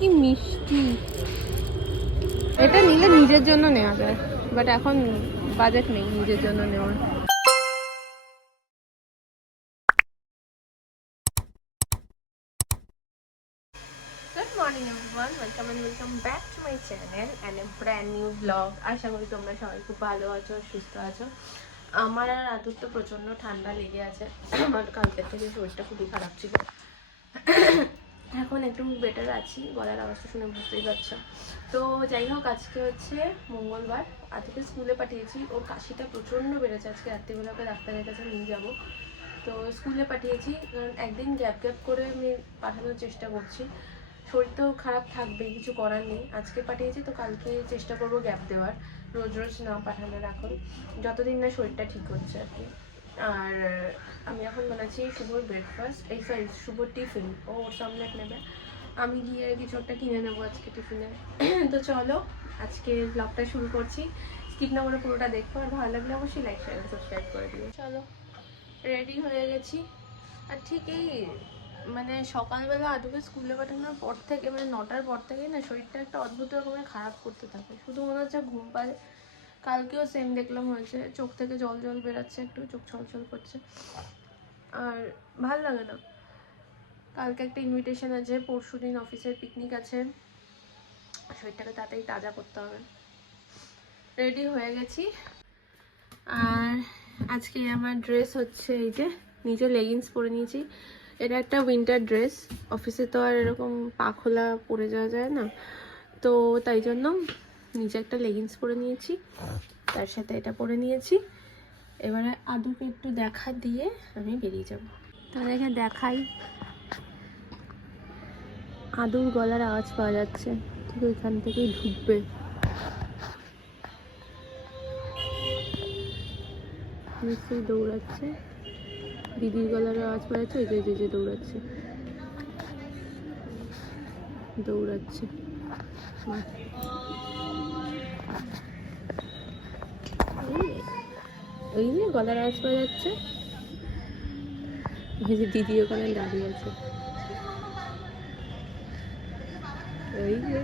কি মিষ্টি। এটা নিলে নিজের জন্য নেওয়া যায় বাট এখন বাজেট নেই নিজের জন্য নেওয়ার। Good morning everyone welcome and welcome back to my channel and a brand new vlog আশা করি তোমরা সবাই খুব ভালো আছো সুস্থ আছো। আমার আর আদুর তো প্রচণ্ড ঠান্ডা লেগে আছে। আমার কালকের থেকে শরীরটা খুবই খারাপ ছিল। এখন একটু বেটার আছি, গলার আওয়াজটা শুনে বুঝতেই পারছ। তো যাই হোক, আজকে হচ্ছে মঙ্গলবার আজকে স্কুলে পাঠিয়েছি। ওর কাশিটা প্রচণ্ড বেড়েছে। আজকে রাত্রিবেলা ওকে ডাক্তারের কাছে নিয়ে যাব। তো স্কুলে পাঠিয়েছি। কারণ একদিন গ্যাপ গ্যাপ করে আমি পাঠানোর চেষ্টা করছি। শরীর তো খারাপ থাকবেই কিছু করার নেই। আজকে পাঠিয়েছি, তো কালকে চেষ্টা করব গ্যাপ দেওয়ার। রোজ রোজ না পাঠানোর এখন। যতদিন না শরীরটা ঠিক হচ্ছে আর কি। আর আমি এখন বানাচ্ছি শুভর ব্রেকফাস্ট এই সরি শুভর টিফিন ও ওর সামলেট নেবে। আমি গিয়ে কিছু একটা কিনে নেব আজকে টিফিনে তো চলো, আজকে ব্লগটা শুরু করছি। স্কিপ না করে পুরোটা দেখব আর ভালো লাগলে অবশ্যই লাইক শেয়ার সাবস্ক্রাইব করে দিও। চলো রেডি হয়ে গেছি। আর ঠিক এই মানে সকালবেলা আদুকে স্কুলে পাঠানোর পর থেকে মানে নটার পর থেকে না, শরীরটা একটা অদ্ভুত রকমের খারাপ করতে থাকে। শুধু মনে হচ্ছে ঘুম পায় কালকেও সেম দেখলাম হয়েছে। চোখ থেকে জল জল বেরাচ্ছে, একটু চোখ ছলছল করছে। আর ভালো লাগে না। কালকে একটা ইনভিটেশন আছে পরশু দিন অফিসের পিকনিক আছে। শরীরটাকে তাড়াতাড়ি তাজা করতে হবে। রেডি হয়ে গেছি। আর আজকে আমার ড্রেস হচ্ছে এই যে নিচে লেগিংস পরে নিয়েছি। এটা একটা উইন্টার ড্রেস অফিসে তো আর এরকম পা খোলা পরে যাওয়া যায় না। তো তাই জন্য নিচে একটা লেগিংস পরে নিয়েছি। তার সাথে এটা পরে নিয়েছি। এবারে আদুকে একটু দেখা দিয়ে আমি বেরিয়ে যাব। তাদেরকে দেখাই। আদুর গলার আওয়াজ পাওয়া যাচ্ছে। ঠিক ওইখান থেকেই ঢুকবে। নিশ্চয়ই দৌড়াচ্ছে। দিদির গলার আওয়াজ পাওয়া যাচ্ছে ওই যে যে যে দৌড়াচ্ছে। দৌড়াচ্ছে। ওই যে গলার আওয়াজ পাওয়া যাচ্ছে। ওই যে দিদি ওখানে দাঁড়িয়ে আছে। ওই যে।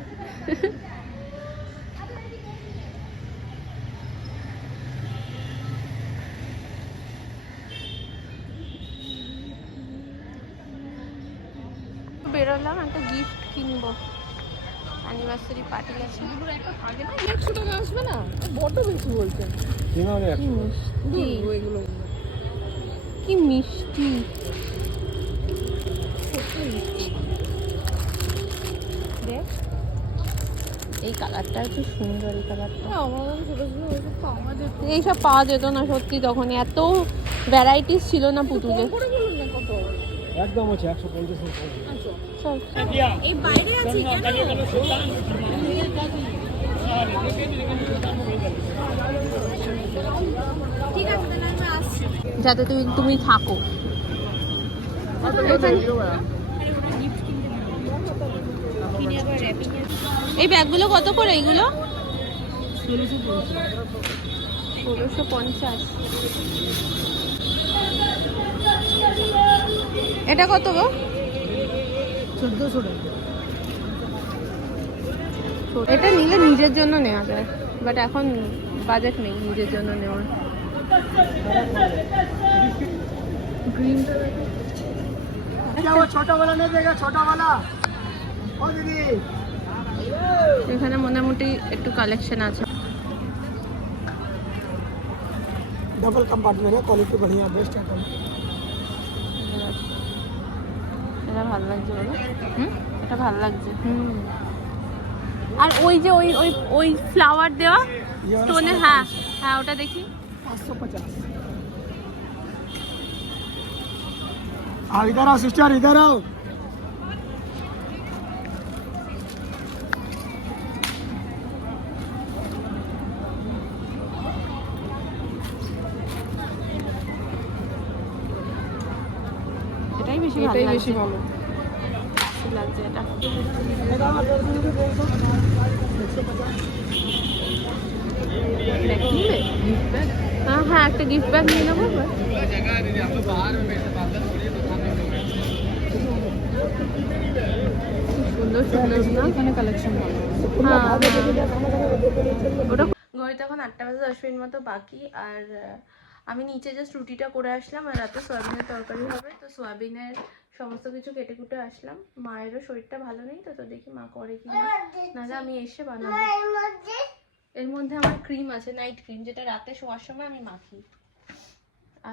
বেরোলাম, একটা গিফট কিনবো। অ্যানিভার্সারি পার্টি আছে একশো টাকা আসবে না? বড্ড বেশি বলছেন কি মিষ্টি। এগুলো। কি মিষ্টি। এই কালারটা কি সুন্দর এই কালারটা। পাওয়া এইসব পাওয়া যেত না সত্যি তখন এত ভ্যারাইটিস ছিল না পুতুলে কম করে বলুন না কত একদম হচ্ছে একশো পঞ্চাশ আচ্ছা এই বাইরে আছে ঠিক আছে তাহলে আমরা আসছি। যাতে তুমি তুমি থাকো। এই ব্যাগগুলো কত করে এইগুলো ষোলোশো পঞ্চাশ। এটা কত গো চোদ্দোশো টাকা এটা নিলে নিজের জন্য নেওয়া যায় বাট এখন বাজেট নেই নিজের জন্য নেওয়ার क्या वो छोटा वाला नहीं देगा छोटा वाला ओ दीदी এখানে মোটামুটি একটু কালেকশন আছে डबल कंपार्टमेंट है क्वालिटी बढ़िया बेस्ट है এটা ভালো লাগছে বলো। হুম? এটা ভালো হুম। আর ওই যে ওই ওই ওই ফ্লাওয়ার দেওয়া স্টোনে হ্যাঁ হ্যাঁ ওটা দেখি। পাঁচশো পঞ্চাশ। আর আও। বেশি ভালো লাগছে বেশি ভালো। লাগছে এটা। ব্যাগ কিনবে গিফট ব্যাগ হ্যাঁ হ্যাঁ একটা গিফট ব্যাগ নিয়ে নেব সুন্দর সুন্দর এখানে কালেকশন ভালো। হ্যাঁ, হ্যাঁ। ওটা ঘড়িতে এখন আটটা বাজে দশ মিনিট মতো বাকি আর আমি নিচে জাস্ট রুটিটা করে আসলাম আর রাতে সয়াবিনের তরকারি হবে। তো সয়াবিনের সমস্ত কিছু কেটে কুটে আসলাম। মায়েরও শরীরটা ভালো নেই তো তো দেখি মা করে কি না। আমি এসে বানাবো। এর মধ্যে আমার ক্রিম আছে নাইট ক্রিম যেটা রাতে শোয়ার সময় আমি মাখি।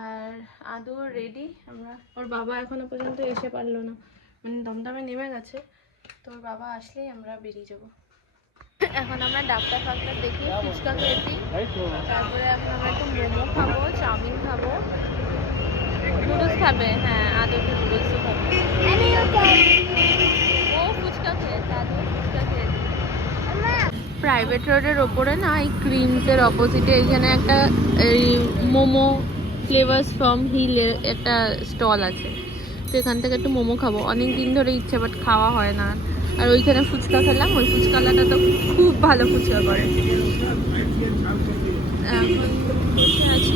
আর আদৌ রেডি আমরা ওর বাবা এখনও পর্যন্ত এসে পারল না। মানে দমদমে নেমে গেছে। তো ওর বাবা আসলেই আমরা বেরিয়ে যাব। এখন আমরা ডাক্তার ফাক্তার দেখি ফুচকা খেয়েছি। তারপরে এখন আমরা একটু মোমো খাব চাউমিন খাব। নুডলস খাবে হ্যাঁ আদৌ একটু নুডলসও খাবে। ও ফুচকা খেয়েছে আদৌ ফুচকা খেয়েছে প্রাইভেট রোডের ওপরে না এই ক্রিমসের অপোজিটে এখানে একটা এই মোমো ফ্লেভার্স ফ্রম হিল একটা স্টল আছে। তো এখান থেকে একটু মোমো খাব। অনেক দিন ধরে ইচ্ছে বাট খাওয়া হয় না। আর ওইখানে ফুচকা খেলাম ওই ফুচকালাটা তো খুব ভালো ফুচকা করে। এখন বসে আছি।